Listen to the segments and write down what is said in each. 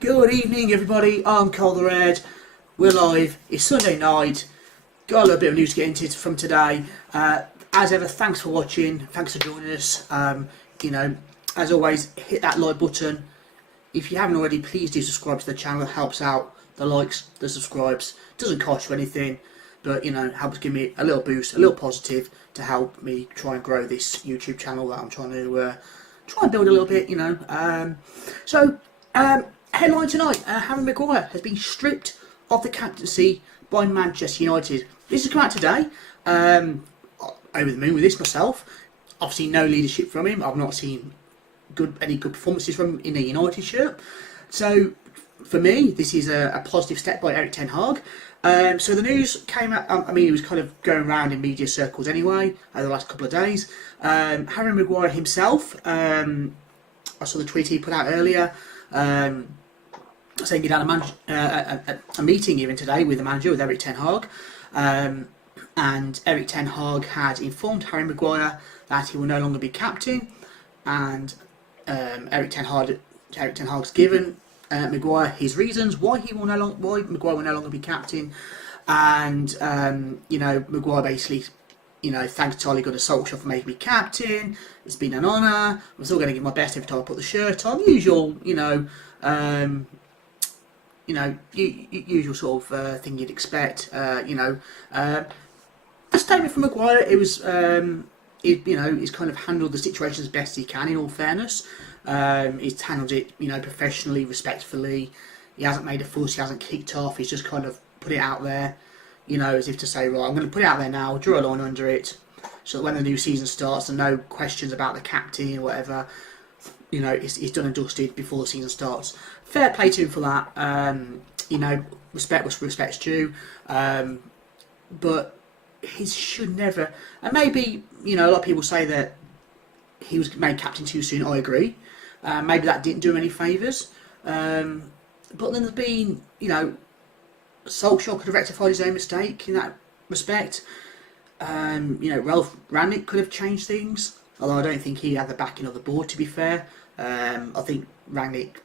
Good evening, everybody. I'm Cole the Red. We're live. It's Sunday night. Got a little bit of news to get into from today. As ever, thanks for watching. Thanks for joining us. As always, hit that like button. If you haven't already, please do subscribe to the channel. It helps out. The likes, the subscribes. Doesn't cost you anything, but helps give me a little boost, a little positive to help me try and grow this YouTube channel that I'm trying to build a little bit. Headline tonight, Harry Maguire has been stripped of the captaincy by Manchester United. This has come out today. Over the moon with this myself. Obviously no leadership from him. I've not seen any good performances from him in a United shirt. So for me, this is a positive step by Erik ten Hag. So the news came out, it was kind of going around in media circles anyway over the last couple of days. Harry Maguire himself, I saw the tweet he put out earlier, saying he'd had a meeting even today with the manager, with Erik ten Hag, and Erik ten Hag had informed Harry Maguire that he will no longer be captain, and Erik ten Hag's given Maguire his reasons why Maguire will no longer be captain, and Maguire basically thanks Charlie Goodner Solskjaer for making me captain. It's been an honour. I'm still going to give my best every time I put the shirt on. Usual, usual sort of thing you'd expect. A statement from Maguire. It was, he's kind of handled the situation as best he can. In all fairness, he's handled it, professionally, respectfully. He hasn't made a fuss. He hasn't kicked off. He's just kind of put it out there, as if to say, right, I'm going to put it out there now, draw a line under it, so that when the new season starts, and no questions about the captain or whatever, it's done and dusted before the season starts. Fair play to him for that. Respect was respect's due, but he should never. And maybe a lot of people say that he was made captain too soon. I agree. Maybe that didn't do him any favours. But then there's been, Solskjaer could have rectified his own mistake in that respect. Ralph Rangnick could have changed things, although I don't think he had the backing of the board, to be fair. I think Rangnick,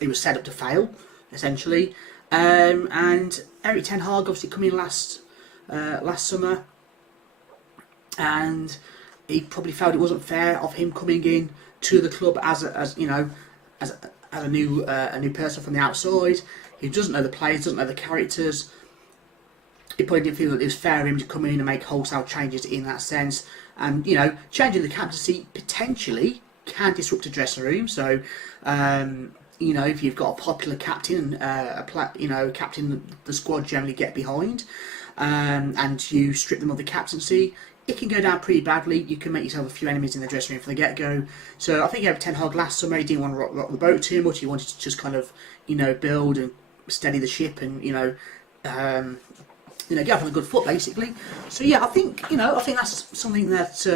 he was set up to fail, essentially. And Erik ten Hag obviously come in last summer, and he probably felt it wasn't fair of him coming in to the club as a new person from the outside. He doesn't know the players, doesn't know the characters. He probably didn't feel that it was fair of him to come in and make wholesale changes in that sense. And changing the captaincy potentially can disrupt a dressing room. So if you've got a popular captain, captain the squad generally get behind, and you strip them of the captaincy, it can go down pretty badly. You can make yourself a few enemies in the dressing room from the get-go. So I think Erik ten Hag last summer, he didn't want to rock the boat too much. He wanted to just kind of build and steady the ship, and get off on a good foot, basically. So yeah, I think that's something that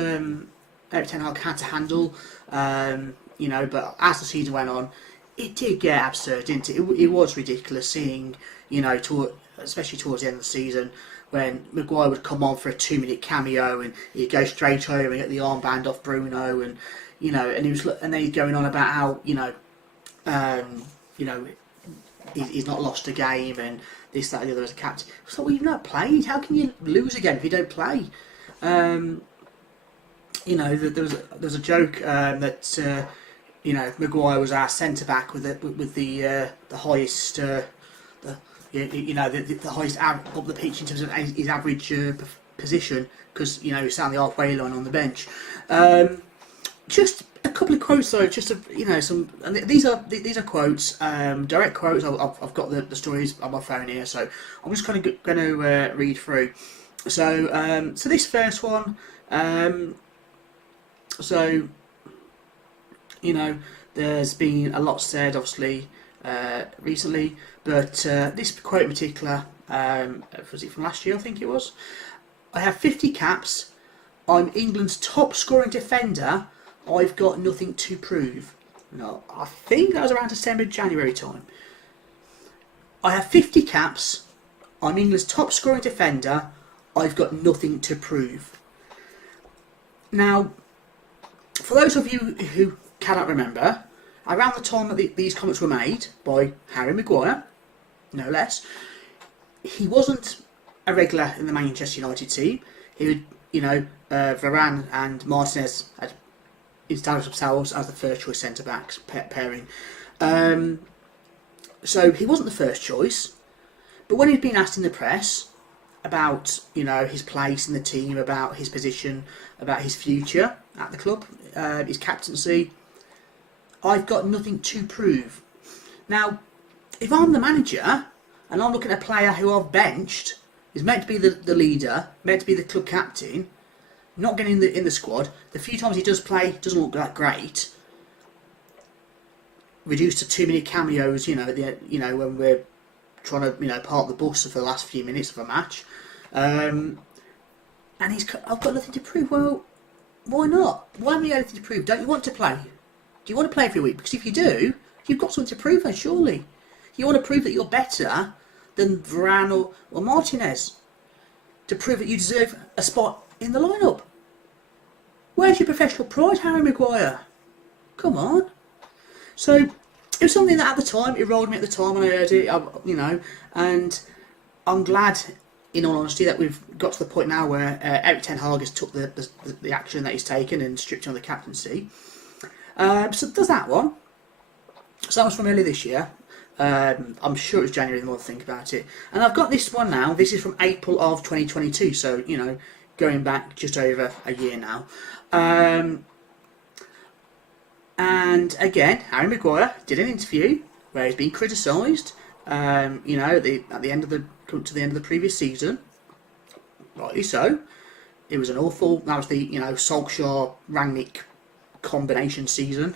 Erik ten Hag had to handle. But as the season went on, it did get absurd, didn't it? It was ridiculous seeing, especially towards the end of the season, when Maguire would come on for a 2-minute cameo and he'd go straight over and get the armband off Bruno, and and then he's going on about how he's not lost a game and this, that, and the other as a captain. So well, you've not played. How can you lose again if you don't play? There was a joke that Maguire was our centre back with the highest the highest up the pitch in terms of his average position, because he sat on the halfway line on the bench. Just a couple of quotes though, some, and these are quotes, direct quotes. I've got the stories on my phone here, so I'm just kind of going to read through. So this first one, there's been a lot said, obviously, recently, but this quote in particular, was it from last year? I think it was. I have 50 caps. I'm England's top scoring defender. I've got nothing to prove. No, I think that was around December, January time. I have 50 caps. I'm England's top scoring defender. I've got nothing to prove. Now, for those of you who cannot remember, around the time that these comments were made by Harry Maguire, no less, he wasn't a regular in the Manchester United team. He would, Varane and Martinez had established themselves as the first choice centre backs pairing. So he wasn't the first choice, but when he'd been asked in the press about his place in the team, about his position, about his future at the club, his captaincy, I've got nothing to prove. Now, if I'm the manager and I'm looking at a player who I've benched, is meant to be the leader, meant to be the club captain, not getting in the squad, the few times he does play doesn't look that great, reduced to too many cameos, when we're trying to park the bus for the last few minutes of a match, and I've got nothing to prove. Well, why not? Why haven't you got anything to prove? Don't you want to play? Do you want to play every week? Because if you do, you've got something to prove, then surely. You want to prove that you're better than Varane or Martinez, to prove that you deserve a spot in the lineup. Where's your professional pride, Harry Maguire? Come on. So it was something that at the time, it rolled me at the time when I heard it, and I'm glad, in all honesty, that we've got to the point now where Erik ten Hag has took the action that he's taken and stripped him on the captaincy. So there's that one. So that was from earlier this year. I'm sure it was January the more I think about it. And I've got this one now. This is from April of 2022. So, going back just over a year now. And again, Harry Maguire did an interview where he's been criticised. At the end of the previous season, rightly so. It was an awful. That was the Solskjaer Rangnick combination season.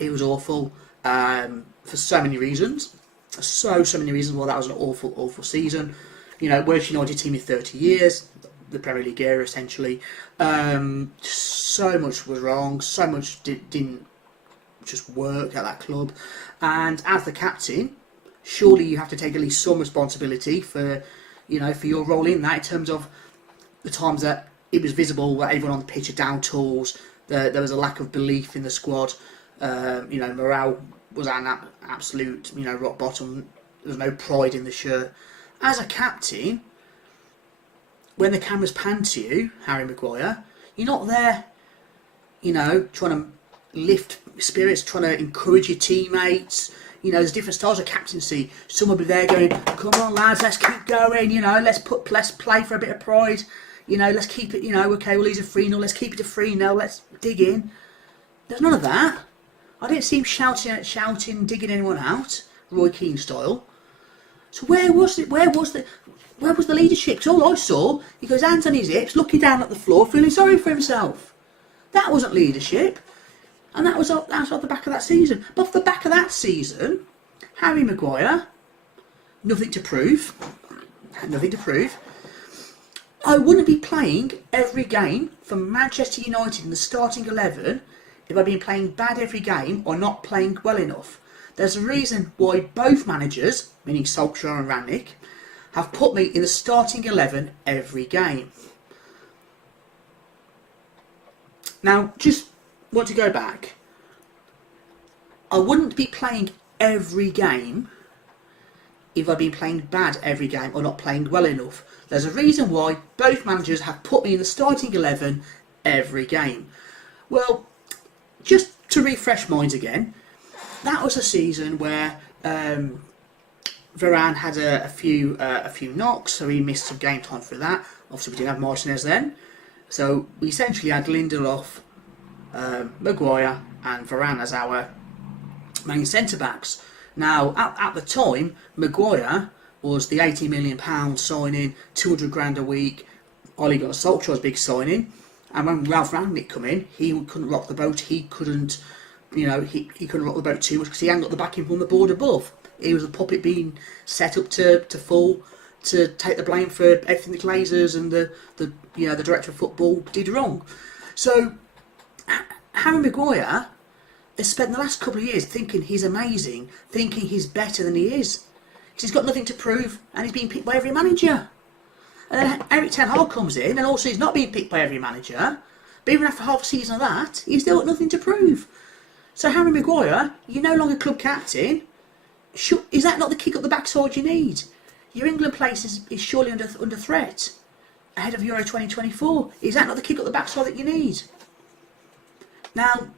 It was awful for so many reasons. So many reasons why that was an awful season. Worst United team in 30 years, the Premier League era essentially. So much was wrong. So much didn't just work at that club. And as the captain, surely you have to take at least some responsibility for your role in that, in terms of the times that it was visible that everyone on the pitch had down tools. There was a lack of belief in the squad. Morale was at an absolute rock bottom. There was no pride in the shirt. As a captain, when the cameras pan to you, Harry Maguire, you're not there, trying to lift spirits, trying to encourage your teammates. There's different styles of captaincy. Some will be there going, "Come on, lads, let's keep going. Let's play for a bit of pride. Let's keep it. Okay, well, he's a 3-0. Let's keep it to 3-0. Let's dig in." There's none of that. I didn't see him shouting, digging anyone out, Roy Keane style. So where was it? Where was the leadership? Because all I saw, he goes hands on his hips, looking down at the floor, feeling sorry for himself. That wasn't leadership. And that was off the back of that season. But off the back of that season, Harry Maguire, nothing to prove. Nothing to prove. I wouldn't be playing every game for Manchester United in the starting 11 if I'd been playing bad every game or not playing well enough. There's a reason why both managers, meaning Solskjaer and Rangnick, have put me in the starting 11 every game. Now, just want to go back. I wouldn't be playing every game if I'd been playing bad every game or not playing well enough. There's a reason why both managers have put me in the starting 11 every game. Well, just to refresh minds again, that was a season where Varane had a few knocks, so he missed some game time for that. Obviously, we didn't have Martinez then, so we essentially had Lindelof, Maguire, and Varane as our main centre backs. Now, at the time, Maguire was the £80 million signing, 200 grand a week. Ole Gunnar Solskjaer's big signing, and when Ralph Rangnick come in, he couldn't rock the boat. He couldn't, he couldn't rock the boat too much because he hadn't got the backing from the board above. He was a puppet being set up to fall, to take the blame for everything the Glazers and the director of football did wrong. So Harry Maguire has spent the last couple of years thinking he's amazing, thinking he's better than he is. Because he's got nothing to prove and he's being picked by every manager. And then Erik ten Hag comes in and also he's not being picked by every manager. But even after half a season of that, he's still got nothing to prove. So Harry Maguire, you're no longer club captain. Is that not the kick up the backside you need? Your England place is surely under threat ahead of Euro 2024. Is that not the kick up the backside that you need? Now,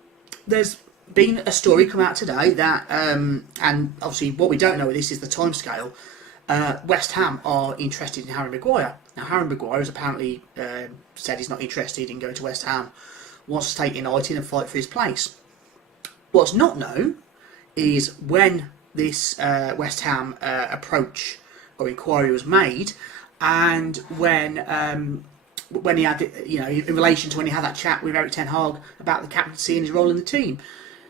there's been a story come out today that, and obviously what we don't know with this is the timescale. West Ham are interested in Harry Maguire. Now, Harry Maguire has apparently said he's not interested in going to West Ham, wants to stay United and fight for his place. What's not known is when this West Ham approach or inquiry was made, and when he had, in relation to when he had that chat with Eric Ten Hag about the captaincy and his role in the team.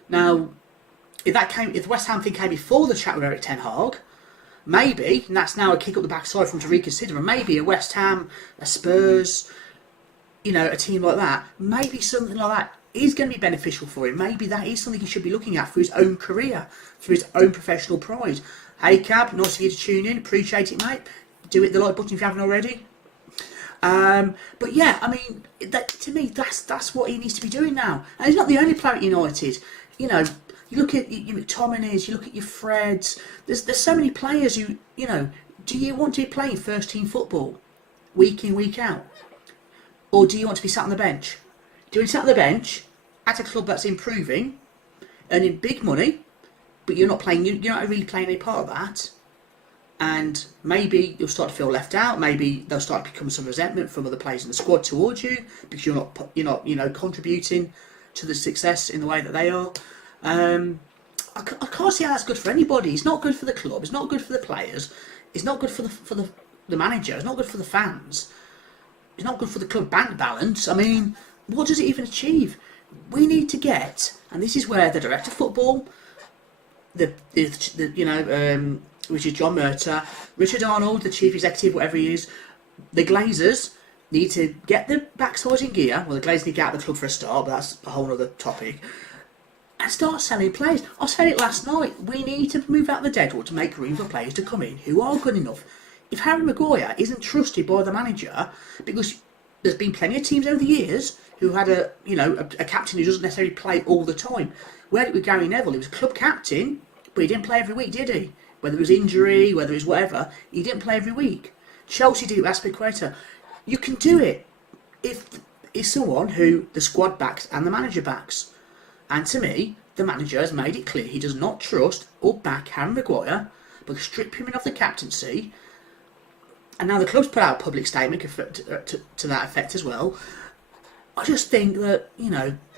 Now, if the West Ham thing came before the chat with Eric Ten Hag, maybe, and that's now a kick up the backside for him to reconsider, and maybe a West Ham, a Spurs, a team like that, maybe something like that is going to be beneficial for him. Maybe that is something he should be looking at for his own career, for his own professional pride. Hey Cab, nice of you to tune in, appreciate it, mate. Do it the like button if you haven't already. But yeah, I mean, to me, that's what he needs to be doing now. And he's not the only player at United. You look at your McTominays, you look at your Freds. There's so many players who, do you want to be playing first team football week in, week out? Or do you want to be sat on the bench? Do you want to be sat on the bench at a club that's improving, earning big money, but you're not really playing any part of that? And maybe you'll start to feel left out. Maybe there'll start to become some resentment from other players in the squad towards you because you're not contributing to the success in the way that they are. I can't see how that's good for anybody. It's not good for the club. It's not good for the players. It's not good for the manager. It's not good for the fans. It's not good for the club bank balance. I mean, what does it even achieve? We need to get, and this is where the director of football, which is John Murtagh, Richard Arnold, the chief executive, whatever he is, the Glazers need to get the backside in gear. Well, the Glazers need to get out of the club for a start, but that's a whole other topic. And start selling players. I said it last night. We need to move out the deadwood to make room for players to come in who are good enough. If Harry Maguire isn't trusted by the manager, because there's been plenty of teams over the years who had a captain who doesn't necessarily play all the time. We had it with Gary Neville. He was club captain, but he didn't play every week, did he? Whether it was injury, whether it was whatever, he didn't play every week. Chelsea did it with Aspilicueta. You can do it if it's someone who the squad backs and the manager backs. And to me, the manager has made it clear he does not trust or back Harry Maguire, but strip him off the captaincy. And now the club's put out a public statement to that effect as well. I just think that,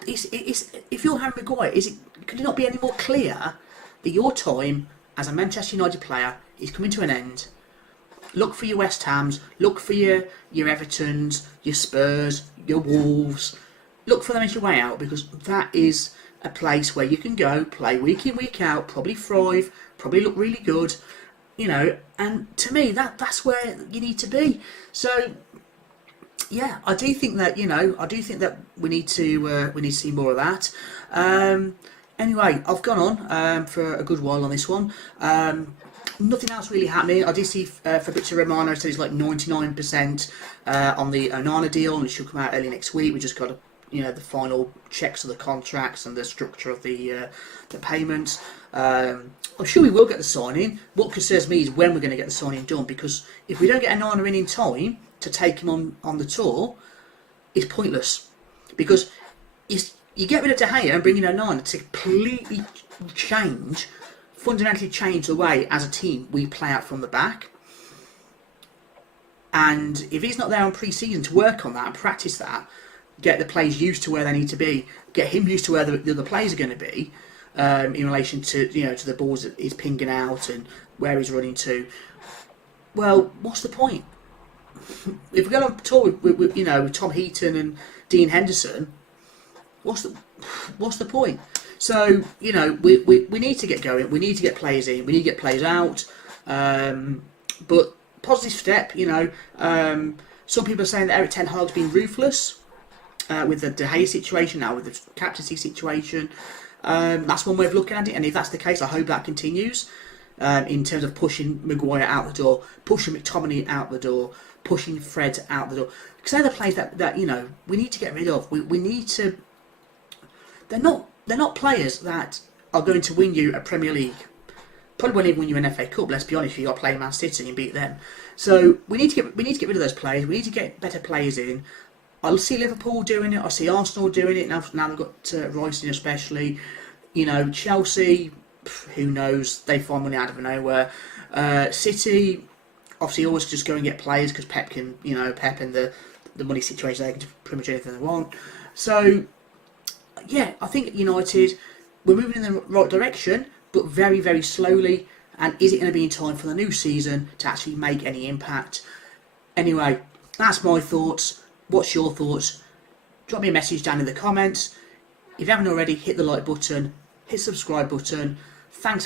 if you're Harry Maguire, could it not be any more clear that your time as a Manchester United player is coming to an end? Look for your West Hams, look for your Evertons, your Spurs, your Wolves. Look for them as your way out, because that is a place where you can go, play week in, week out, probably thrive, probably look really good, and to me that's where you need to be. So yeah, I do think that we need to see more of that. Anyway, I've gone on for a good while on this one. Nothing else really happening. I did see Fabrizio Romano said he's like 99% on the Onana deal, and it should come out early next week. We just got the final checks of the contracts and the structure of the payments. I'm sure we will get the signing. What concerns me is when we're going to get the signing done, because if we don't get Onana in time to take him on the tour, it's pointless. Because you get rid of De Gea and bring in Onana to completely fundamentally change the way as a team we play out from the back. And if he's not there on pre-season to work on that and practice that, get the players used to where they need to be, get him used to where the other players are going to be, in relation to to the balls that he's pinging out and where he's running to. Well, what's the point? If we're going on tour with Tom Heaton and Dean Henderson, what's the point? So we need to get going. We need to get players in. We need to get players out. But positive step. Some people are saying that Eric Ten Hag's been ruthless with the De Gea situation now, with the captaincy situation. That's one way of looking at it. And if that's the case, I hope that continues in terms of pushing Maguire out the door, pushing McTominay out the door, pushing Fred out the door. Because they're the players that we need to get rid of. We need to. They're they're not players that are going to win you a Premier League. Probably won't even win you an FA Cup. Let's be honest. If you got to play Man City and beat them, so we need to get rid of those players. We need to get better players in. I see Liverpool doing it. I see Arsenal doing it now. Now they've got Rice in, especially. You know, Chelsea. Who knows? They find money out of nowhere. City, obviously, always just go and get players because Pep can. You know, Pep and the money situation, they can do pretty much anything they want. So, yeah, I think United, we're moving in the right direction, but very, very slowly. And is it going to be in time for the new season to actually make any impact? Anyway, that's my thoughts. What's your thoughts? Drop me a message down in the comments. If you haven't already, hit the like button, hit the subscribe button. Thanks